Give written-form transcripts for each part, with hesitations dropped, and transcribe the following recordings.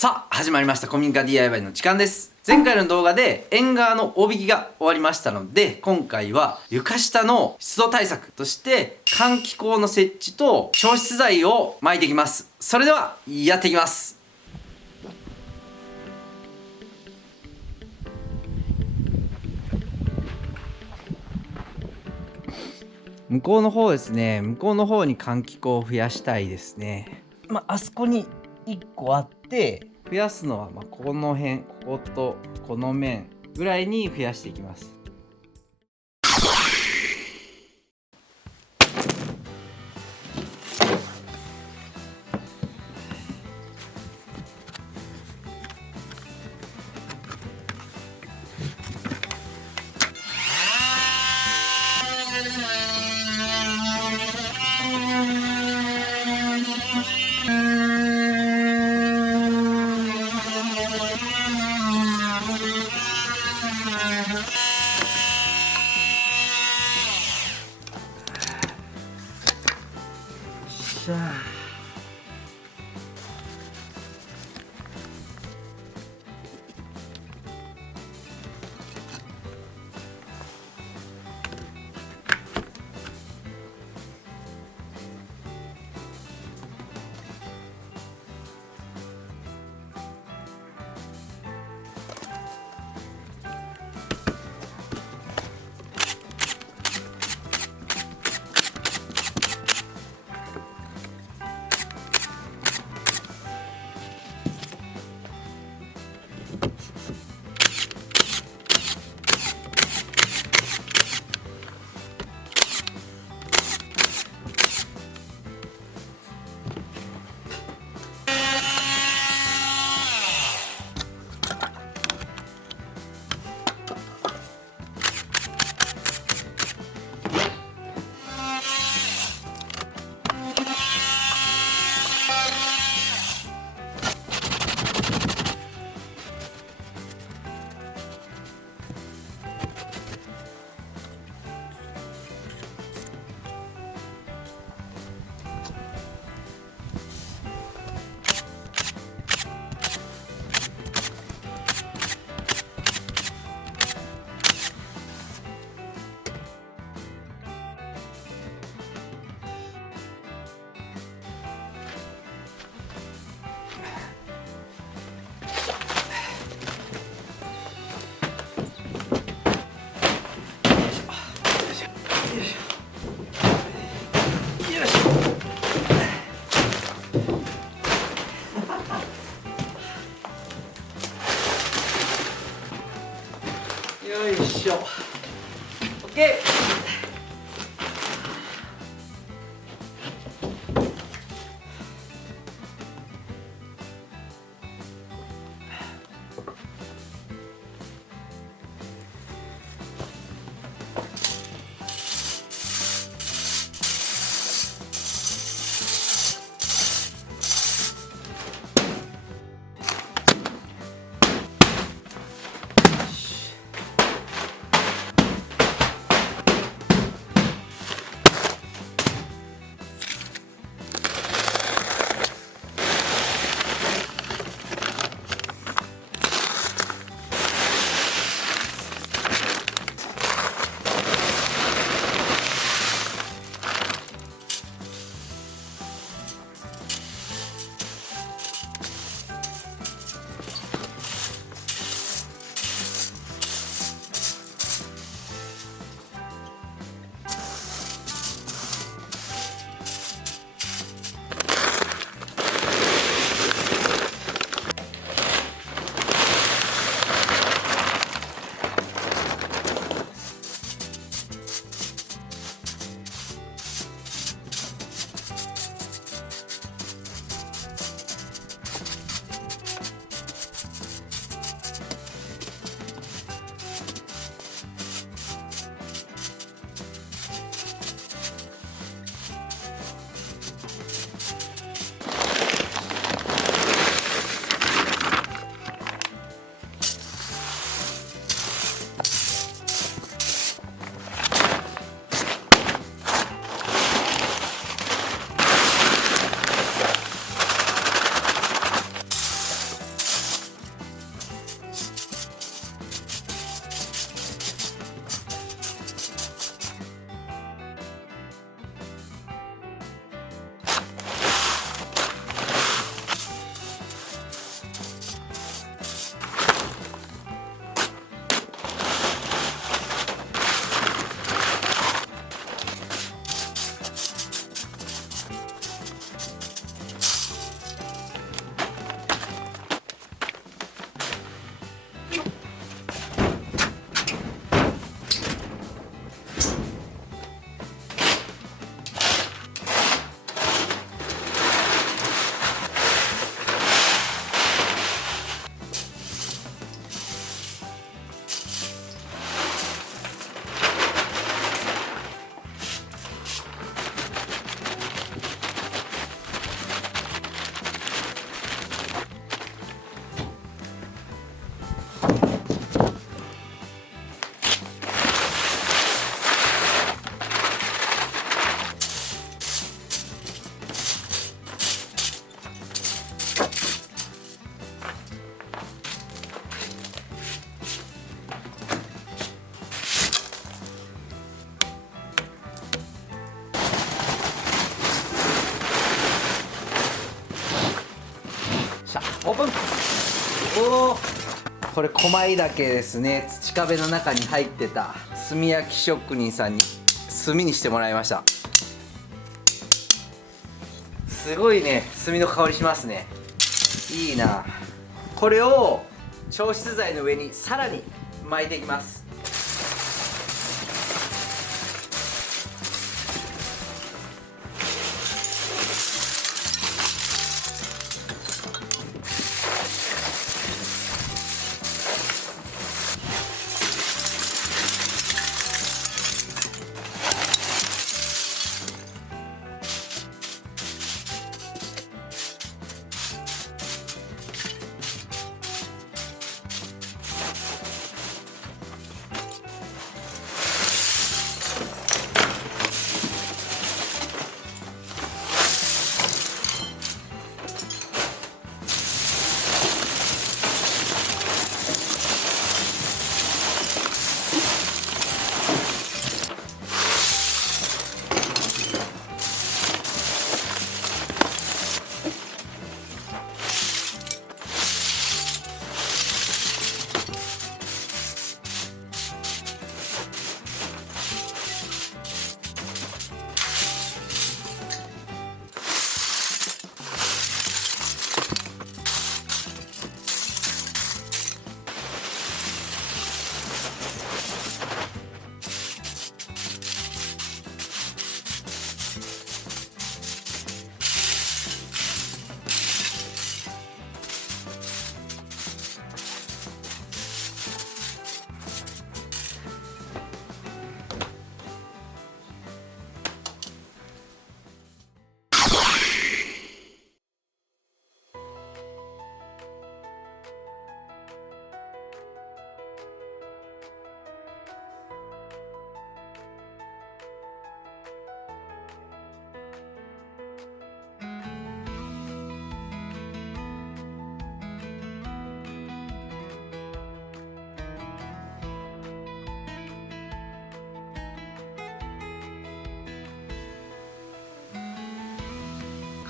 さあ始まりました古民家 DIY の時間です。前回の動画で縁側の大引きが終わりましたので、今回は床下の湿度対策として換気口の設置と消湿剤を巻いていきます。それではやっていきます。向こうの方ですね、向こうの方に換気口を増やしたいですね。あそこに1個あって、増やすのはこの辺、こことこの面ぐらいに増やしていきます。よいしょ。 OK。 よオープン。おお、これ小だけですね。土壁の中に入ってた炭焼き職人さんに炭にしてもらいました。すごいね、炭の香りしますね。いいな。これを調湿剤の上にさらに巻いていきます。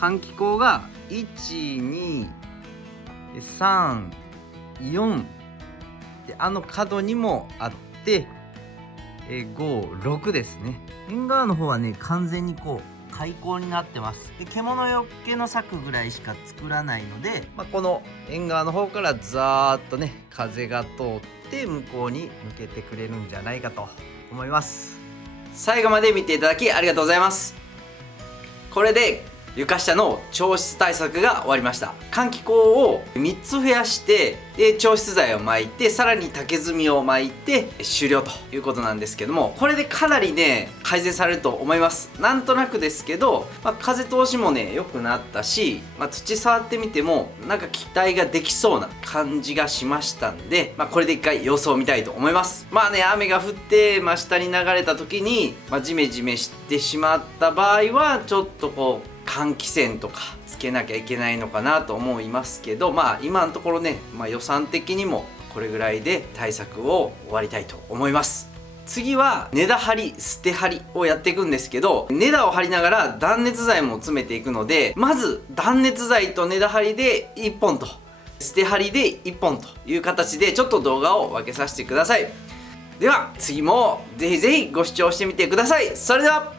換気口が12344で、角にもあって56ですね。縁側の方はね、完全にこう開口になってます。で、獣よけの柵ぐらいしか作らないので、この縁側の方からザーッとね、風が通って向こうに抜けてくれるんじゃないかと思います。最後まで見ていただきありがとうございます。これで床下の調湿対策が終わりました。換気口を3つ増やして、で調湿剤を巻いて、さらに竹炭を巻いて終了ということなんですけども、これでかなりね改善されると思います。なんとなくですけど、風通しもね良くなったし、土触ってみてもなんか気体ができそうな感じがしましたんで、これで一回様子を見たいと思います。雨が降って真下に流れた時に、ジメジメしてしまった場合はちょっとこう換気扇とかつけなきゃいけないのかなと思いますけど、今のところね、予算的にもこれぐらいで対策を終わりたいと思います。次は根太張り捨て張りをやっていくんですけど、根太を張りながら断熱材も詰めていくので、まず断熱材と根太張りで1本と捨て張りで1本という形でちょっと動画を分けさせてください。では次もぜひぜひご視聴してみてください。それでは。